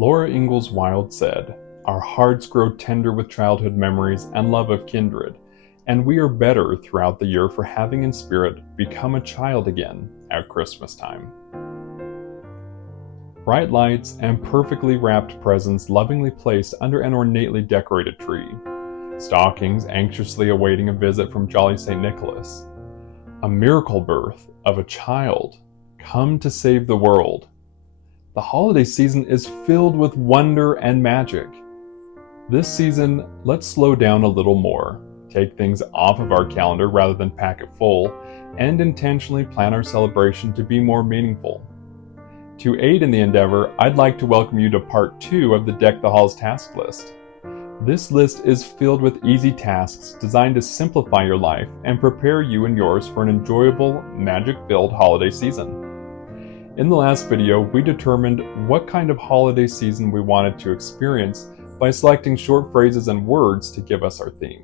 Laura Ingalls Wilde said, "Our hearts grow tender with childhood memories and love of kindred, and we are better throughout the year for having in spirit become a child again at Christmas time." Bright lights and perfectly wrapped presents lovingly placed under an ornately decorated tree. Stockings anxiously awaiting a visit from jolly St. Nicholas. A miracle birth of a child come to save the world. The holiday season is filled with wonder and magic. This season, let's slow down a little more, take things off of our calendar rather than pack it full, and intentionally plan our celebration to be more meaningful. To aid in the endeavor, I'd like to welcome you to part 2 of the Deck the Halls task list. This list is filled with easy tasks designed to simplify your life and prepare you and yours for an enjoyable, magic-filled holiday season. In the last video, we determined what kind of holiday season we wanted to experience by selecting short phrases and words to give us our theme.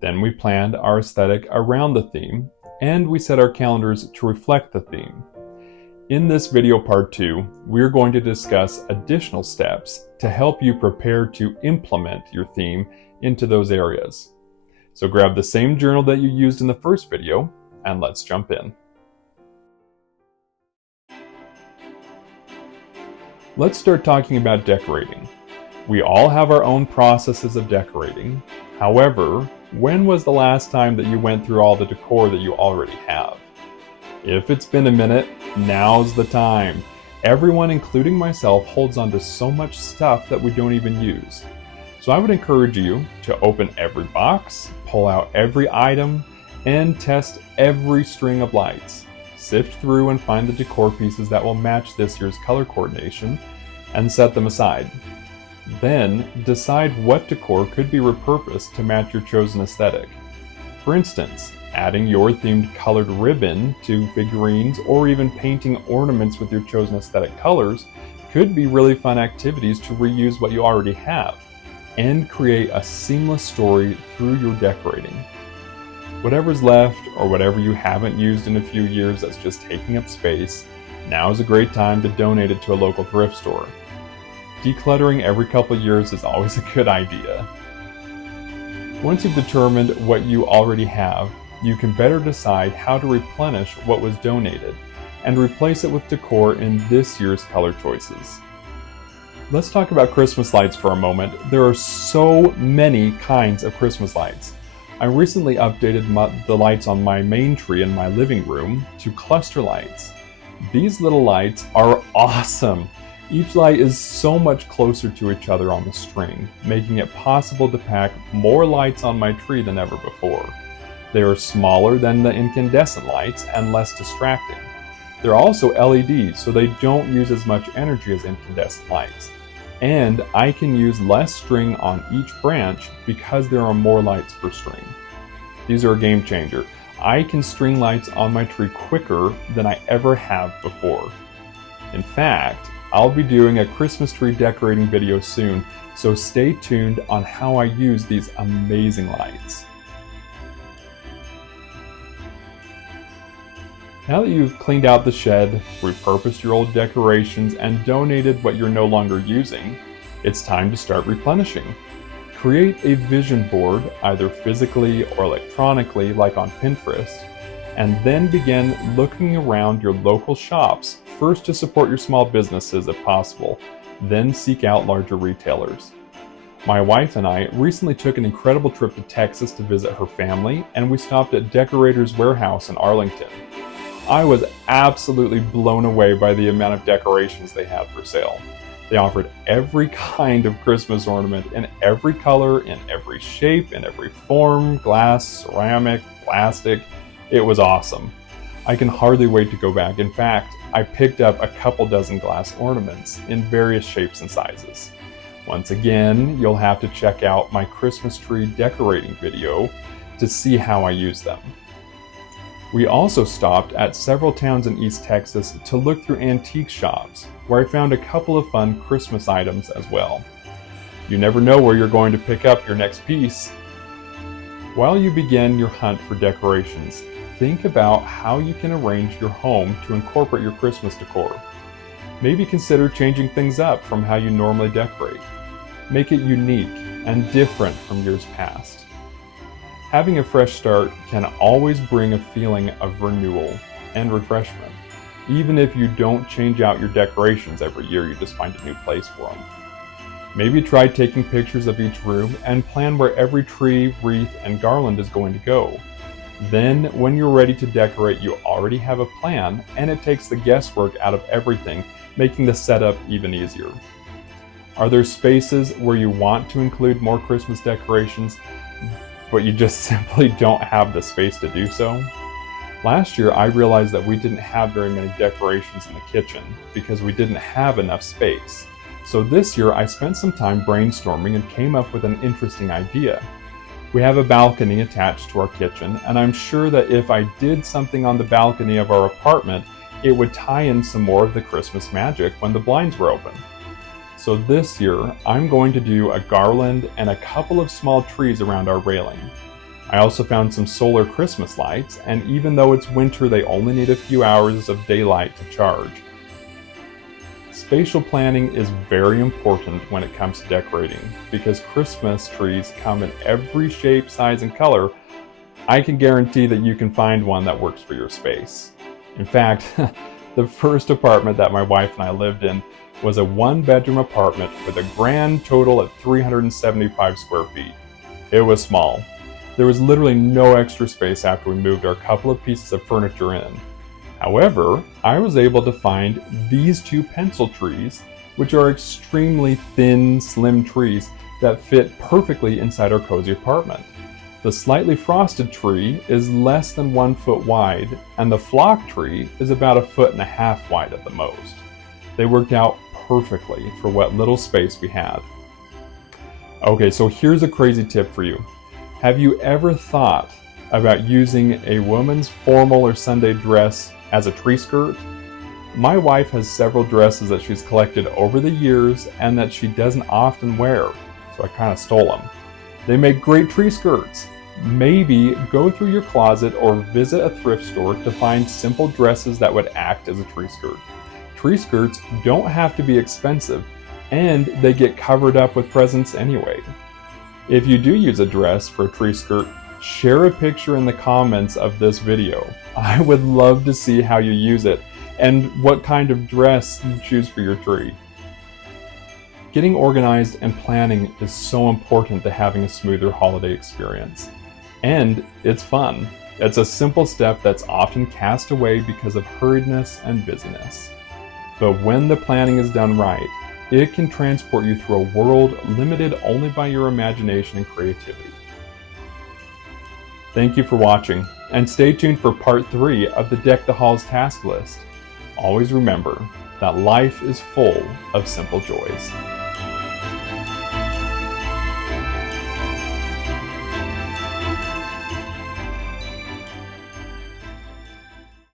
Then we planned our aesthetic around the theme, and we set our calendars to reflect the theme. In this video part 2, we're going to discuss additional steps to help you prepare to implement your theme into those areas. So grab the same journal that you used in the first video, and let's jump in. Let's start talking about decorating. We all have our own processes of decorating. However, when was the last time that you went through all the decor that you already have? If it's been a minute, now's the time. Everyone, including myself, holds on to so much stuff that we don't even use. So I would encourage you to open every box, pull out every item, and test every string of lights. Sift through and find the decor pieces that will match this year's color coordination, and set them aside. Then, decide what decor could be repurposed to match your chosen aesthetic. For instance, adding your themed colored ribbon to figurines or even painting ornaments with your chosen aesthetic colors could be really fun activities to reuse what you already have and create a seamless story through your decorating. Whatever's left or whatever you haven't used in a few years that's just taking up space, now is a great time to donate it to a local thrift store. Decluttering every couple years is always a good idea. Once you've determined what you already have, you can better decide how to replenish what was donated and replace it with decor in this year's color choices. Let's talk about Christmas lights for a moment. There are so many kinds of Christmas lights. I recently updated the lights on my main tree in my living room to cluster lights. These little lights are awesome. Each light is so much closer to each other on the string, making it possible to pack more lights on my tree than ever before. They are smaller than the incandescent lights and less distracting. They're also LEDs, so they don't use as much energy as incandescent lights. And I can use less string on each branch because there are more lights per string. These are a game changer. I can string lights on my tree quicker than I ever have before. In fact, I'll be doing a Christmas tree decorating video soon, so stay tuned on how I use these amazing lights. Now that you've cleaned out the shed, repurposed your old decorations, and donated what you're no longer using, it's time to start replenishing. Create a vision board, either physically or electronically like on Pinterest, and then begin looking around your local shops, first to support your small businesses if possible, then seek out larger retailers. My wife and I recently took an incredible trip to Texas to visit her family, and we stopped at Decorators Warehouse in Arlington. I was absolutely blown away by the amount of decorations they had for sale. They offered every kind of Christmas ornament in every color, in every shape, in every form, glass, ceramic, plastic. It was awesome. I can hardly wait to go back. In fact, I picked up a couple dozen glass ornaments in various shapes and sizes. Once again, you'll have to check out my Christmas tree decorating video to see how I use them. We also stopped at several towns in East Texas to look through antique shops, where I found a couple of fun Christmas items as well. You never know where you're going to pick up your next piece. While you begin your hunt for decorations, think about how you can arrange your home to incorporate your Christmas decor. Maybe consider changing things up from how you normally decorate. Make it unique and different from years past. Having a fresh start can always bring a feeling of renewal and refreshment. Even if you don't change out your decorations every year, you just find a new place for them. Maybe try taking pictures of each room and plan where every tree, wreath, and garland is going to go. Then, when you're ready to decorate, you already have a plan, and it takes the guesswork out of everything, making the setup even easier. Are there spaces where you want to include more Christmas decorations, but you just simply don't have the space to do so? Last year, I realized that we didn't have very many decorations in the kitchen because we didn't have enough space. So this year, I spent some time brainstorming and came up with an interesting idea. We have a balcony attached to our kitchen, and I'm sure that if I did something on the balcony of our apartment, it would tie in some more of the Christmas magic when the blinds were open. So this year, I'm going to do a garland and a couple of small trees around our railing. I also found some solar Christmas lights, and even though it's winter, they only need a few hours of daylight to charge. Spatial planning is very important when it comes to decorating, because Christmas trees come in every shape, size, and color. I can guarantee that you can find one that works for your space. In fact, the first apartment that my wife and I lived in was a one-bedroom apartment with a grand total of 375 square feet. It was small. There was literally no extra space after we moved our couple of pieces of furniture in. However, I was able to find these two pencil trees, which are extremely thin, slim trees that fit perfectly inside our cozy apartment. The slightly frosted tree is less than 1 foot wide, and the flock tree is about 1.5 feet wide at the most. They worked out perfectly for what little space we had. Okay, so here's a crazy tip for you. Have you ever thought about using a woman's formal or Sunday dress as a tree skirt? My wife has several dresses that she's collected over the years and that she doesn't often wear, so I kind of stole them. They make great tree skirts. Maybe go through your closet or visit a thrift store to find simple dresses that would act as a tree skirt. Tree skirts don't have to be expensive, and they get covered up with presents anyway. If you do use a dress for a tree skirt, share a picture in the comments of this video. I would love to see how you use it and what kind of dress you choose for your tree. Getting organized and planning is so important to having a smoother holiday experience. And it's fun. It's a simple step that's often cast away because of hurriedness and busyness. But when the planning is done right, it can transport you through a world limited only by your imagination and creativity. Thank you for watching, and stay tuned for part 3 of the Deck the Halls task list. Always remember that life is full of simple joys.